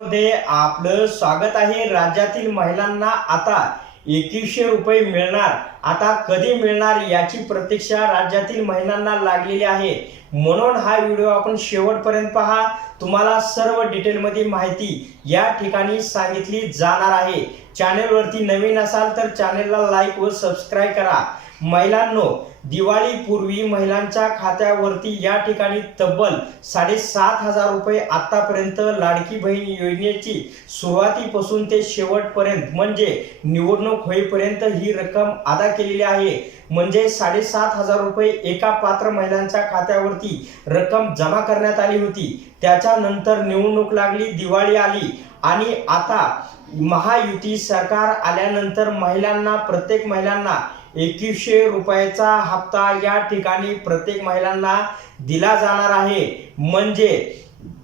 मध्ये आपलं स्वागत आहे। राज्यातील महिलांना आता 2100 रुपये मिळणार, आता कधी मिळणार याची प्रतीक्षा राज्यातील महिलांना लागलेली आहे। म्हणून हा व्हिडिओ आपण शेवटपर्यंत पहा, तुम्हाला सर्व डिटेलमध्ये माहिती या ठिकाणी सांगितली जाणार आहे। चॅनलवरती नवीन असाल तर चॅनलला लाईक व सबस्क्राइब करा। महिलांनो, दिवाळीपूर्वी महिलांच्या खात्यावरती या ठिकाणी तब्बल 7,500 रुपये आतापर्यंत लाडकी बहीण योजनेची सुरुवातीपासून ते शेवटपर्यंत म्हणजे निवडणूक होईपर्यंत ही रक्कम अदा केलेली आहे। म्हणजे 7,500 रुपये एका पात्र महिलांच्या खात्यावरती रक्कम जमा करण्यात आली होती। त्याच्यानंतर निवडणूक लागली, दिवाळी आली आणि आता महायुती सरकार आल्यानंतर महिलांना प्रत्येक महिलांना 2100 रुपयाचा हप्ता या ठिकाणी प्रत्येक महिलांना दिला जाणार आहे। म्हणजे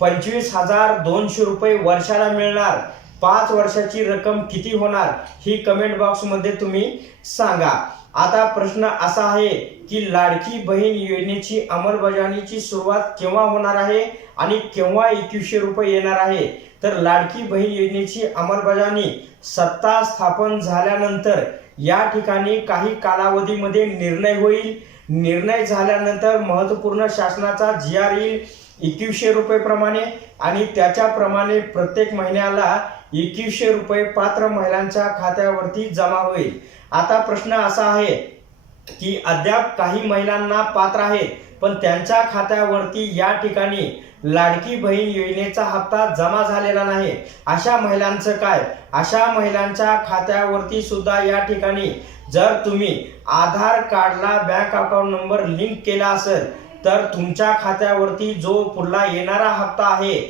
25,200 रुपये वर्षाला मिळणार। 5 वर्षाची रक्कम किती होणार ही कमेंट बॉक्स मध्ये तुम्ही सांगा। आता प्रश्न असा आहे की लाडकी बहीण योजनेची अंमलबजावणीची सुरुवात केव्हा होणार आहे आणि केव्हा 2100 रुपये येणार आहे। तर लाडकी बहीण योजनेची अंमलबजावणी सत्ता स्थापन झाल्यानंतर या ठिकाणी काही कालावधीमध्ये निर्णय होईल। निर्णय झाल्यानंतर महत्त्वपूर्ण शासनाचा GR येईल 2100 रुपये प्रमाणे आणि त्याच्याप्रमाणे प्रत्येक महिन्याला 2100 रुपये पात्र महिलांच्या खात्यावरती जमा होईल। आता प्रश्न असा आहे की अद्याप काही महिलांना पात्र आहेत पण त्यांच्या खात्यावरती या ठिकाणी लाडकी बहीण योजनेचा हप्ता जमा झालेला नाही। अशा महिलांचं काय? अशा महिलांच्या खात्यावरती सुद्धा या ठिकाणी जर तुम्ही आधार कार्डला बँक अकाउंट नंबर लिंक केला असेल तर तुमच्या खात्यावरती जो पुढला येणारा हप्ता आहे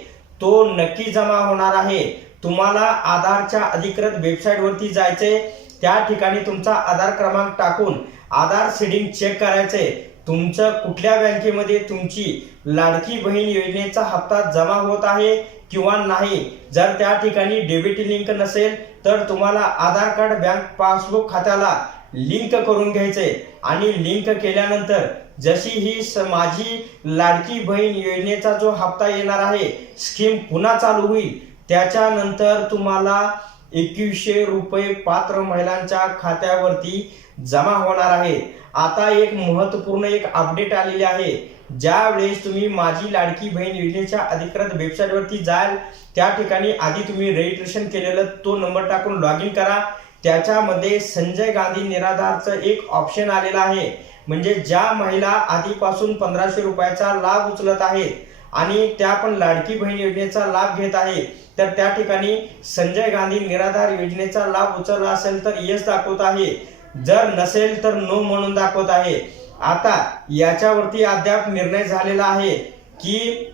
तो नक्की जमा होणार आहे। तुम्हाला आधारच्या अधिकृत वेबसाईटवरती जायचे, त्या ठिकाणी तुमचा आधार क्रमांक टाकून आधार सीडिंग चेक करायचे, तुमचं कुठल्या बँकेमध्ये तुमची लाडकी बहीण योजनेचा हप्ता जमा होत आहे किंवा नाही। जर त्या ठिकाणी डेबिट लिंक नसेल तर तुम्हाला आधार कार्ड बँक पासबुक खात्याला लिंक करून घ्यायचे आणि लिंक केल्यानंतर जशी ही माझी लाडकी बहीण योजनेचा जो हप्ता येणार आहे स्कीम पुन्हा चालू होईल, त्याच्यानंतर तुम्हाला 2100 रुपये पात्र महिलांच्या खात्यावरती जमा होणार आहे। आता एक महत्त्वपूर्ण अपडेट आलेली आहे। ज्या वेळेस तुम्ही माझी लाडकी बहीण योजनेच्या अधिकृत वेबसाईटवरती जाल, त्या ठिकाणी आधी तुम्ही रजिस्ट्रेशन केलेलं तो नंबर टाकून लॉग इन करा। त्याच्यामध्ये संजय गांधी निराधारचं एक ऑप्शन आलेला आहे। म्हणजे ज्या महिला आधीपासून 1500 रुपयाचा लाभ उचलत आहेत आणि त्या पण लाडकी बहीण योजनेचा लाभ घेत आहे, तर त्या ठिकाणी संजय गांधी निराधार योजनेचा लाभ उचलला असेल तर येस दाखवत आहे, जर नसेल तर नो म्हणून दाखवत आहे। आता याच्यावरती अद्याप निर्णय झालेला आहे की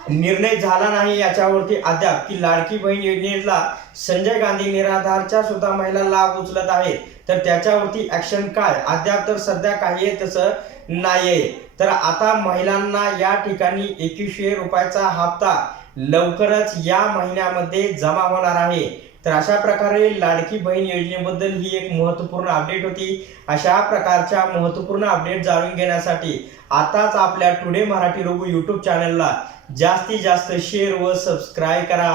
निर्णय झाला नाही याच्यावरती अद्याप की लाडकी बहीण योजनेला संजय गांधी निराधारच्या सुद्धा महिला लाभ उचलत आहेत, तर त्याच्यावरती ऍक्शन काय अद्याप तर सध्या काही तसं नाहीये। तर आता महिलांना या ठिकाणी 2100 रुपयाचा हप्ता लवकरच या महिन्यामध्ये जमा होणार आहे। तर अशा प्रकारे लाडकी बहीण योजनेबद्दल ही एक महत्त्वपूर्ण अपडेट होती। अशा प्रकारच्या महत्त्वपूर्ण अपडेट जाणून घेण्यासाठी आताच आपल्या टुडे मराठी रघु YouTube चॅनलला जास्तीत जास्त शेअर व सबस्क्राइब करा।